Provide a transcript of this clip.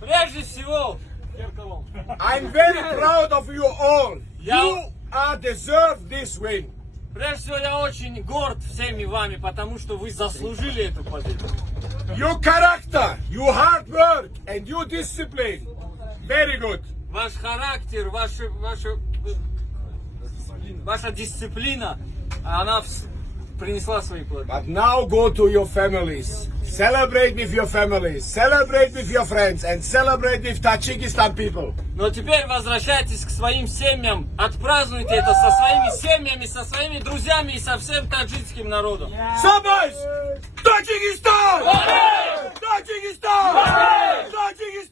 Прежде всего, I'm very proud of you all. Yeah. You are deserve this win. прежде всего, я очень горд всеми вами, потому что вы заслужили эту победу. Your character, your hard work, and your discipline. Very good. Ваш характер, ваша дисциплина, она принесла свои плоды. But now go to your families. Celebrate with your families. Celebrate with your friends. And celebrate with Tajikistan people. Но теперь возвращайтесь к своим семьям, отпразднуйте это со своими семьями, со своими друзьями и со всем таджикским народом. Sabas! Tajikistan! Tajikistan! Tajikistan!